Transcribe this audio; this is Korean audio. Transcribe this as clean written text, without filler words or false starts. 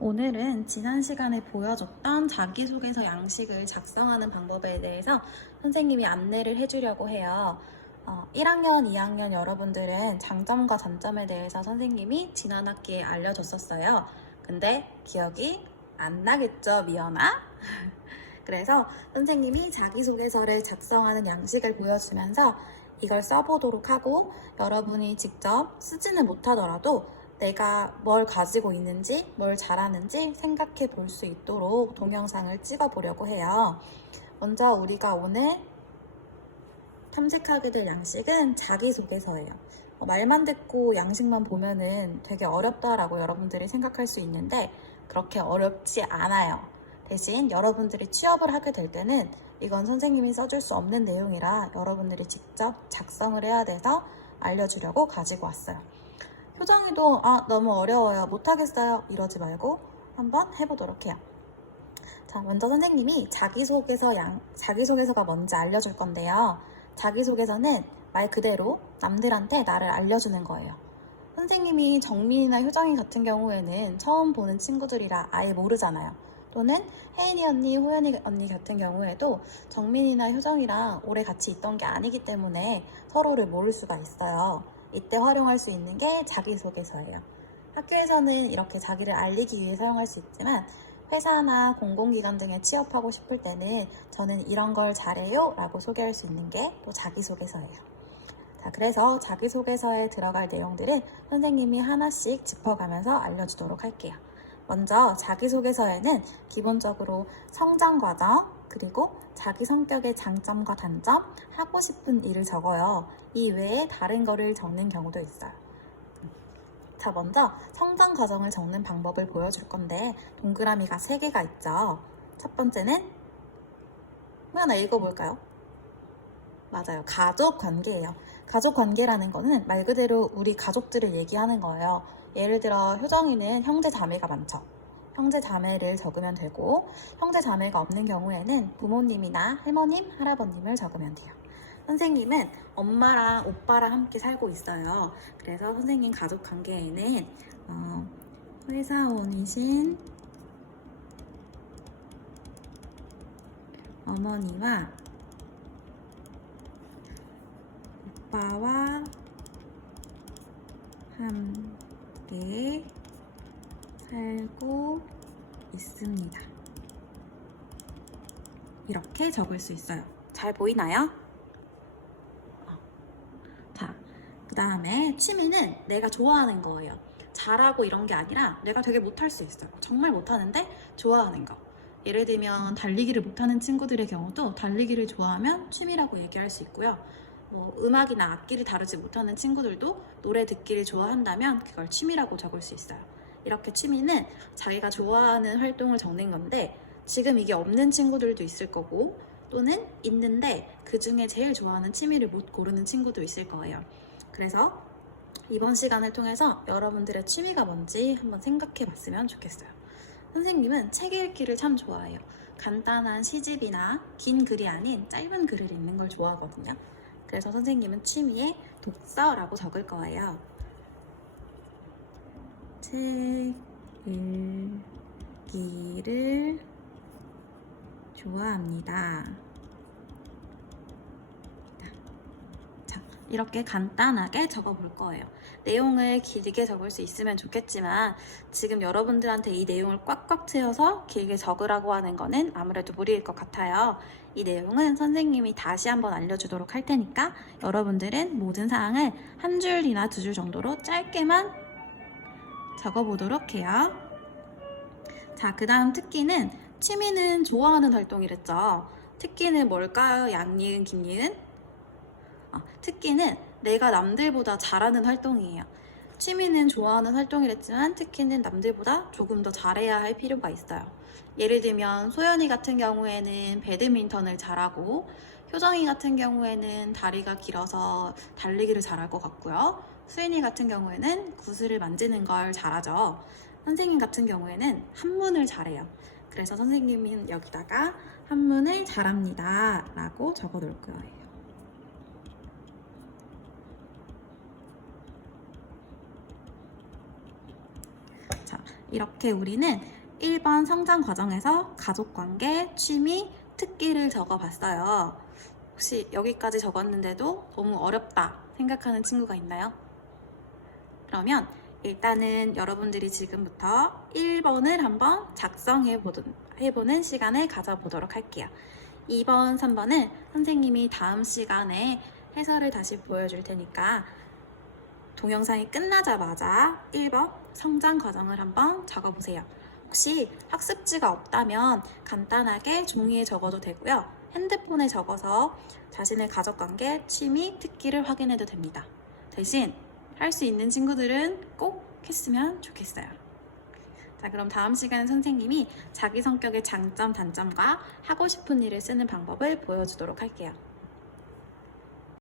오늘은 지난 시간에 보여줬던 자기소개서 양식을 작성하는 방법에 대해서 선생님이 안내를 해주려고 해요. 1학년, 2학년 여러분들은 장점과 단점에 대해서 선생님이 지난 학기에 알려줬었어요. 근데 기억이 안 나겠죠, 미연아? 그래서 선생님이 자기소개서를 작성하는 양식을 보여주면서 이걸 써보도록 하고, 여러분이 직접 쓰지는 못하더라도 내가 뭘 가지고 있는지, 뭘 잘하는지 생각해 볼 수 있도록 동영상을 찍어 보려고 해요. 먼저 우리가 오늘 탐색하게 될 양식은 자기소개서예요. 말만 듣고 양식만 보면은 되게 어렵다라고 여러분들이 생각할 수 있는데 그렇게 어렵지 않아요. 대신 여러분들이 취업을 하게 될 때는 이건 선생님이 써줄 수 없는 내용이라 여러분들이 직접 작성을 해야 돼서 알려주려고 가지고 왔어요. 효정이도 너무 어려워요, 못하겠어요 이러지 말고 한번 해보도록 해요. 자, 먼저 선생님이 자기소개서가 뭔지 알려줄 건데요. 자기소개서는 말 그대로 남들한테 나를 알려주는 거예요. 선생님이 정민이나 효정이 같은 경우에는 처음 보는 친구들이라 아예 모르잖아요. 또는 혜인이 언니, 호연이 언니 같은 경우에도 정민이나 효정이랑 오래 같이 있던 게 아니기 때문에 서로를 모를 수가 있어요. 이때 활용할 수 있는 게 자기소개서예요. 학교에서는 이렇게 자기를 알리기 위해 사용할 수 있지만 회사나 공공기관 등에 취업하고 싶을 때는 저는 이런 걸 잘해요 라고 소개할 수 있는 게 또 자기소개서예요. 자, 그래서 자기소개서에 들어갈 내용들은 선생님이 하나씩 짚어가면서 알려주도록 할게요. 먼저 자기소개서에는 기본적으로 성장 과정, 그리고 자기 성격의 장점과 단점, 하고 싶은 일을 적어요. 이 외에 다른 거를 적는 경우도 있어요. 자, 먼저 성장 과정을 적는 방법을 보여줄 건데 동그라미가 3개가 있죠. 첫 번째는 하나 읽어볼까요? 맞아요. 가족 관계예요. 가족 관계라는 거는 말 그대로 우리 가족들을 얘기하는 거예요. 예를 들어 효정이는 형제 자매가 많죠. 형제 자매를 적으면 되고, 형제 자매가 없는 경우에는 부모님이나 할머님, 할아버님을 적으면 돼요. 선생님은 엄마랑 오빠랑 함께 살고 있어요. 그래서 선생님 가족 관계에는 회사원이신 어머니와 오빠와 함께 살고 있습니다. 이렇게 적을 수 있어요. 잘 보이나요? 자, 그 다음에 취미는 내가 좋아하는 거예요. 잘하고 이런 게 아니라 내가 되게 못할 수 있어요. 정말 못하는데 좋아하는 거. 예를 들면 달리기를 못하는 친구들의 경우도 달리기를 좋아하면 취미라고 얘기할 수 있고요. 음악이나 악기를 다루지 못하는 친구들도 노래 듣기를 좋아한다면 그걸 취미라고 적을 수 있어요. 이렇게 취미는 자기가 좋아하는 활동을 적는 건데 지금 이게 없는 친구들도 있을 거고 또는 있는데 그 중에 제일 좋아하는 취미를 못 고르는 친구도 있을 거예요. 그래서 이번 시간을 통해서 여러분들의 취미가 뭔지 한번 생각해 봤으면 좋겠어요. 선생님은 책 읽기를 참 좋아해요. 간단한 시집이나 긴 글이 아닌 짧은 글을 읽는 걸 좋아하거든요. 그래서 선생님은 취미에 독서라고 적을 거예요. 책 읽기를 좋아합니다. 자, 이렇게 간단하게 적어볼 거예요. 내용을 길게 적을 수 있으면 좋겠지만 지금 여러분들한테 이 내용을 꽉꽉 채워서 길게 적으라고 하는 거는 아무래도 무리일 것 같아요. 이 내용은 선생님이 다시 한번 알려주도록 할 테니까 여러분들은 모든 사항을 한 줄이나 2줄 정도로 짧게만 적어보도록 해요. 자, 그 다음 특기는 취미는 좋아하는 활동이랬죠. 특기는 뭘까요? 양니은, 김니은? 특기는 내가 남들보다 잘하는 활동이에요. 취미는 좋아하는 활동이랬지만 특기는 남들보다 조금 더 잘해야 할 필요가 있어요. 예를 들면 소연이 같은 경우에는 배드민턴을 잘하고 효정이 같은 경우에는 다리가 길어서 달리기를 잘할 것 같고요. 수인이 같은 경우에는 구슬을 만지는 걸 잘하죠. 선생님 같은 경우에는 한문을 잘해요. 그래서 선생님은 여기다가 한문을 잘합니다 라고 적어 놓을 거예요. 자, 이렇게 우리는 1번 성장 과정에서 가족관계, 취미, 특기를 적어봤어요. 혹시 여기까지 적었는데도 너무 어렵다 생각하는 친구가 있나요? 그러면 일단은 여러분들이 지금부터 1번을 한번 작성해보는 시간을 가져보도록 할게요. 2번, 3번은 선생님이 다음 시간에 해설을 다시 보여줄 테니까 동영상이 끝나자마자 1번 성장 과정을 한번 적어보세요. 혹시 학습지가 없다면 간단하게 종이에 적어도 되고요. 핸드폰에 적어서 자신의 가족관계, 취미, 특기를 확인해도 됩니다. 대신 할 수 있는 친구들은 꼭 했으면 좋겠어요. 자, 그럼 다음 시간에 선생님이 자기 성격의 장점, 단점과 하고 싶은 일을 쓰는 방법을 보여주도록 할게요.